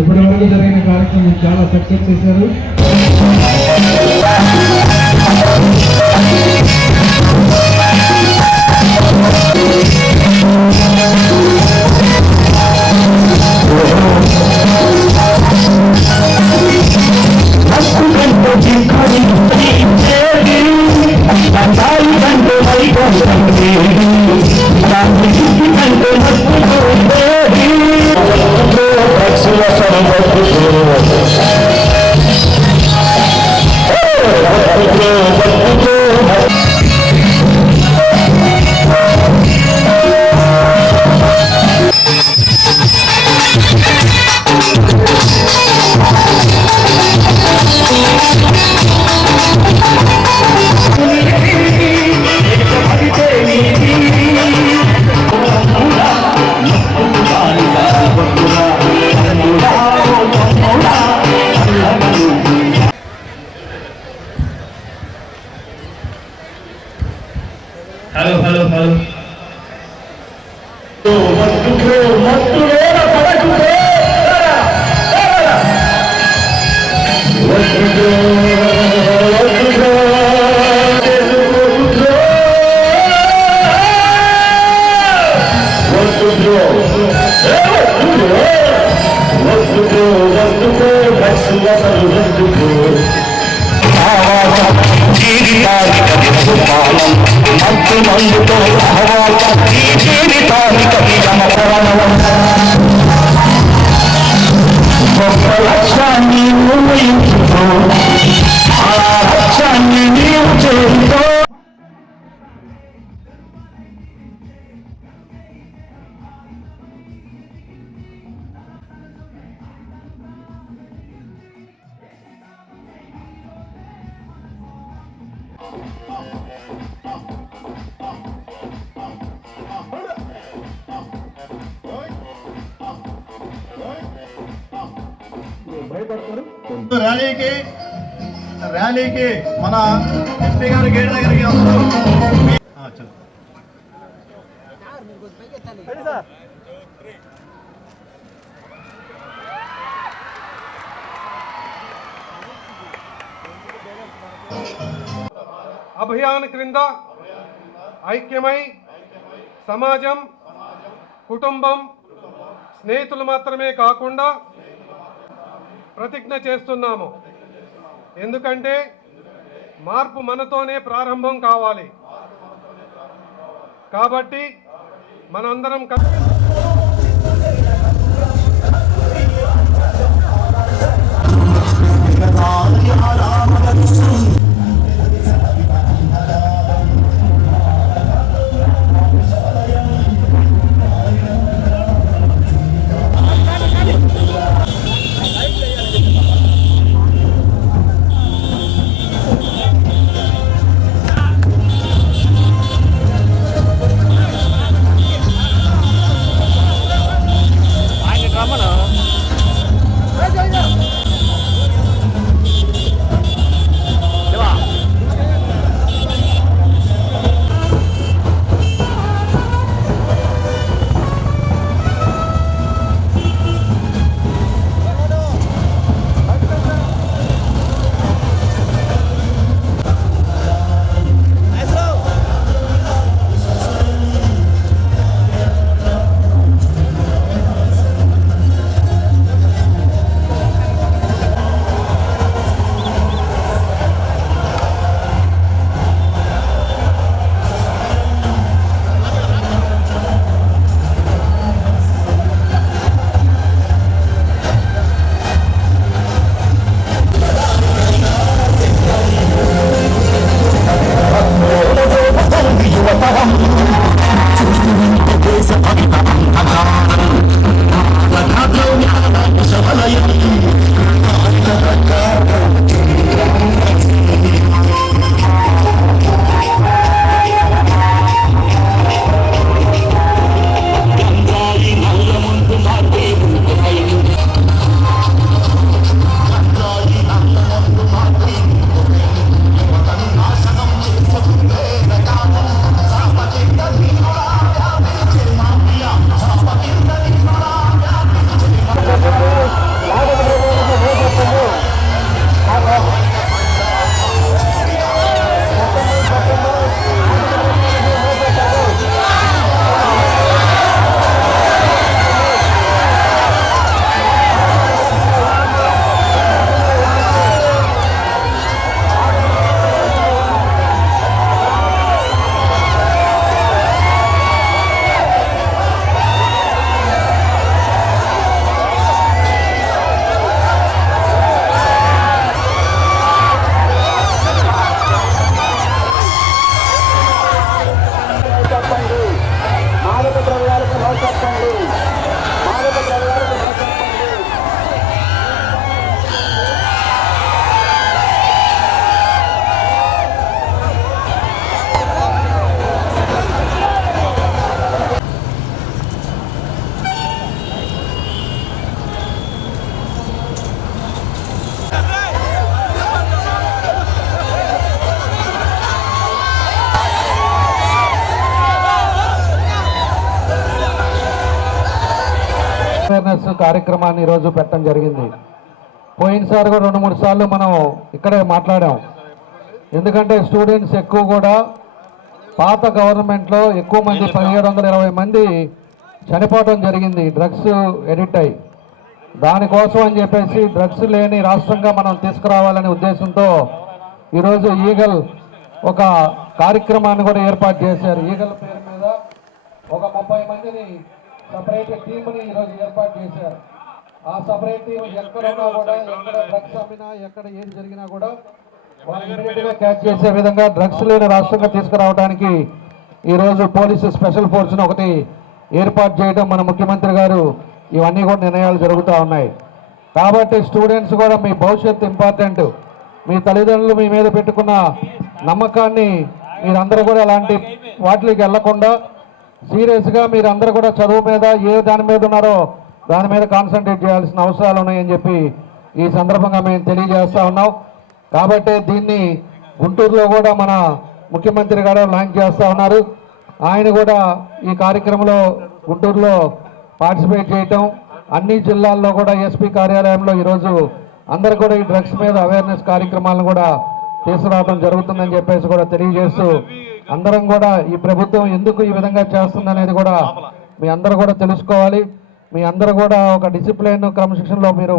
ఇప్పటి వరకు జరిగిన కార్యక్రమం చాలా సక్సెస్ చేశారు Thank you. మంచు మందుతో అహవాత ఈ జీవితానికి నియమపరణం గొప్ప లక్ష్యాన్ని ఊహించుకో ఆ లక్ష్యాన్ని నీవు చేరుకో ర్యాలీకి ర్యాలీకి మన ఎస్పీ గారు గేట్ దగ్గరికి వస్తారు. అభియాన్ క్రింద ఐక్యమై సమాజం కుటుంబం స్నేహితులు మాత్రమే కాకుండా ప్రతిజ్ఞ చేస్తున్నాము. ఎందుకంటే మార్పు మనతోనే ప్రారంభం కావాలి. కాబట్టి మనందరం కలిసి కార్యక్రమాన్ని ఈరోజు పెట్టడం జరిగింది. పోయినసారి కూడా రెండు మూడు సార్లు మనం ఇక్కడే మాట్లాడాం. ఎందుకంటే స్టూడెంట్స్ ఎక్కువ కూడా పాత గవర్నమెంట్లో ఎక్కువ మంది పదిహేడు వందల ఇరవై మంది చనిపోవడం జరిగింది. డ్రగ్స్ ఎడిక్ట్ అయ్యి. దానికోసం అని చెప్పేసి డ్రగ్స్ లేని రాష్ట్రంగా మనం తీసుకురావాలనే ఉద్దేశంతో ఈరోజు ఈగల్ ఒక కార్యక్రమాన్ని కూడా ఏర్పాటు చేశారు. ఈగల్ పేరు మీద ఒక ముప్పై మందిని సపరేట్ టీంని ఈరోజు ఏర్పాటు చేశారు. ఆ సపరేట్ టీం ఎక్కడ ఉన్నా కూడా ఎక్కడ డ్రగ్స్ అమ్మినా ఎక్కడ ఏది జరిగినా కూడా వాళ్ళు క్యాచ్ చేసే విధంగా డ్రగ్స్ లేని రాష్ట్రంగా తీసుకురావడానికి ఈరోజు పోలీసు స్పెషల్ ఫోర్స్ని ఒకటి ఏర్పాటు చేయడం మన ముఖ్యమంత్రి గారు ఇవన్నీ కూడా నిర్ణయాలు జరుగుతూ ఉన్నాయి. కాబట్టి స్టూడెంట్స్ కూడా మీ భవిష్యత్తు ఇంపార్టెంట్. మీ తల్లిదండ్రులు మీ మీద పెట్టుకున్న నమ్మకాన్ని మీరందరూ కూడా అలాంటి వాటికి వెళ్ళకుండా సీరియస్గా మీరు అందరూ కూడా చదువు మీద ఏ దాని మీద ఉన్నారో దాని మీద కాన్సన్ట్రేట్ చేయాల్సిన అవసరాలు ఉన్నాయని చెప్పి ఈ సందర్భంగా మేము తెలియజేస్తూ ఉన్నాం. కాబట్టి దీన్ని గుంటూరులో కూడా మన ముఖ్యమంత్రి గారు లాంచ్ చేస్తూ ఉన్నారు. ఆయన కూడా ఈ కార్యక్రమంలో గుంటూరులో పార్టిసిపేట్ చేయటం అన్ని జిల్లాల్లో కూడా ఎస్పీ కార్యాలయంలో ఈరోజు అందరు కూడా ఈ డ్రగ్స్ మీద అవేర్నెస్ కార్యక్రమాలను కూడా తీసుకురావడం జరుగుతుందని చెప్పేసి కూడా తెలియజేస్తూ అందరం కూడా ఈ ప్రభుత్వం ఎందుకు ఈ విధంగా చేస్తుందనేది కూడా మీ అందరూ కూడా తెలుసుకోవాలి. మీ అందరూ కూడా ఒక డిసిప్లిన్ క్రమశిక్షణలో మీరు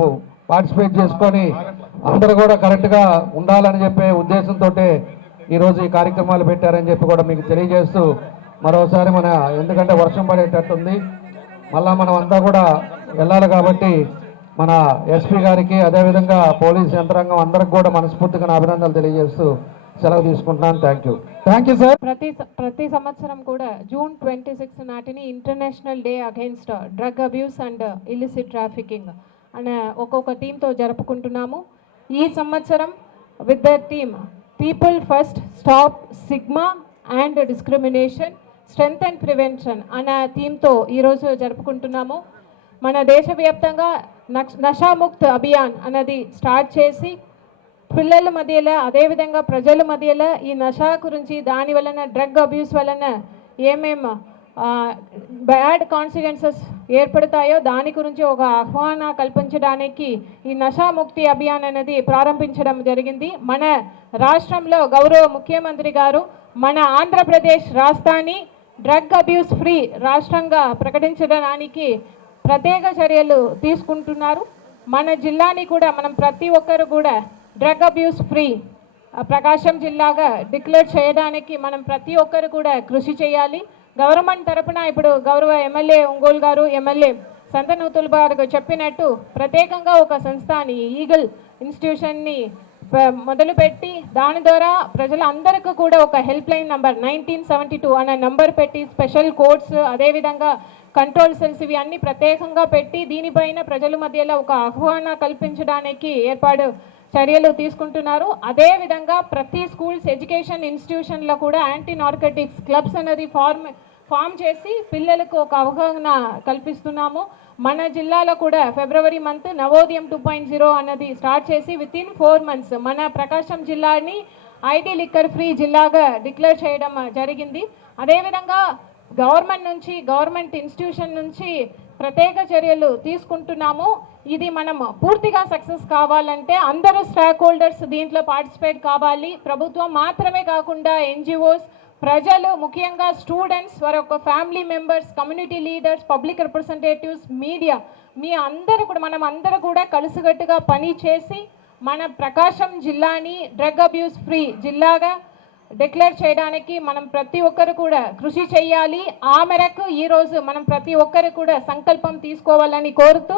పార్టిసిపేట్ చేసుకొని అందరూ కూడా కరెక్ట్గా ఉండాలని చెప్పే ఉద్దేశంతో ఈరోజు ఈ కార్యక్రమాలు పెట్టారని చెప్పి కూడా మీకు తెలియజేస్తూ మరోసారి మన ఎందుకంటే వర్షం పడేటట్టుంది. మళ్ళా మనం అంతా కూడా వెళ్ళాలి కాబట్టి మన ఎస్పీ గారికి అదేవిధంగా పోలీస్ యంత్రాంగం అందరికి కూడా మనస్ఫూర్తిగా అభినందనలు తెలియజేస్తూ సెలవు తీసుకుంటున్నాను. Thank you thank you sir ప్రతి ప్రతి సంవత్సరం కూడా June twenty six నాటిని international day against drug abuse and illicit trafficking అనే ఒక్కొక్క టీంతో జరుపుకుంటున్నాము. ఈ సంవత్సరం with the team people first stop stigma and discrimination strength and prevention అనే థీమ్తో ఈరోజు జరుపుకుంటున్నాము. మన దేశవ్యాప్తంగా నక్ష నషాముక్త్ అభియాన్ అన్నది స్టార్ట్ చేసి పిల్లల మధ్యలో అదేవిధంగా ప్రజల మధ్యలో ఈ నషా గురించి దాని వలన డ్రగ్ అబ్యూస్ వలన ఏమేం బ్యాడ్ కాన్సిక్వెన్సెస్ ఏర్పడతాయో దాని గురించి ఒక ఆహ్వాన కల్పించడానికి ఈ నషాముక్తి అభియాన్ అనేది ప్రారంభించడం జరిగింది. మన రాష్ట్రంలో గౌరవ ముఖ్యమంత్రి గారు మన ఆంధ్రప్రదేశ్ రాష్ట్రాన్ని డ్రగ్ అబ్యూస్ ఫ్రీ రాష్ట్రంగా ప్రకటించడానికి ప్రత్యేక చర్యలు తీసుకుంటున్నారు. మన జిల్లాని కూడా మనం ప్రతి ఒక్కరు కూడా డ్రగ్ అబ్యూస్ ఫ్రీ. ప్రకాశం జిల్లాగా డిక్లేర్ చేయడానికి మనం ప్రతి ఒక్కరు కూడా కృషి చేయాలి. గవర్నమెంట్ తరపున ఇప్పుడు గౌరవ ఎమ్మెల్యే ఒంగోలు గారు ఎమ్మెల్యే సంతనూతులు గారు చెప్పినట్టు ప్రత్యేకంగా ఒక సంస్థని ఈగల్ ఇన్స్టిట్యూషన్ని మొదలుపెట్టి దాని ద్వారా ప్రజలందరికీ కూడా ఒక helpline number nineteen seventy two అనే నంబర్ పెట్టి స్పెషల్ కోడ్స్ అదేవిధంగా కంట్రోల్ సెల్స్ ఇవి అన్నీ ప్రత్యేకంగా పెట్టి దీనిపైన ప్రజల మధ్యలో ఒక ఆహ్వాన కల్పించడానికి ఏర్పాటు చర్యలు తీసుకుంటున్నారు. అదేవిధంగా ప్రతి స్కూల్స్ ఎడ్యుకేషన్ ఇన్స్టిట్యూషన్లో కూడా యాంటీ నార్కటిక్స్ క్లబ్స్ అనేది ఫార్మ్ ఫామ్ చేసి పిల్లలకు ఒక అవగాహన కల్పిస్తున్నాము. మన జిల్లాలో కూడా February month Navodayam two point zero అన్నది స్టార్ట్ చేసి విత్ ఇన్ ఫోర్ మంత్స్ మన ప్రకాశం జిల్లాని ఐటీ లిక్కర్ ఫ్రీ జిల్లాగా డిక్లేర్ చేయడం జరిగింది. అదేవిధంగా గవర్నమెంట్ నుంచి గవర్నమెంట్ ఇన్స్టిట్యూషన్ నుంచి ప్రత్యేక చర్యలు తీసుకుంటున్నాము. ఇది మనం పూర్తిగా సక్సెస్ కావాలంటే అందరూ స్టాక్ హోల్డర్స్ దీంట్లో పార్టిసిపేట్ కావాలి. ప్రభుత్వం మాత్రమే కాకుండా ఎన్జిఓస్ ప్రజలు ముఖ్యంగా స్టూడెంట్స్ వారి యొక్క family members community leaders public representatives media మీ అందరూ కూడా మనం అందరూ కూడా కలిసికట్టుగా పని చేసి మన ప్రకాశం జిల్లాని డ్రగ్ అబ్యూస్ ఫ్రీ జిల్లాగా డిక్లేర్ చేయడానికి మనం ప్రతి ఒక్కరు కూడా కృషి చేయాలి. ఆ మేరకు ఈరోజు మనం ప్రతి ఒక్కరు కూడా సంకల్పం తీసుకోవాలని కోరుతూ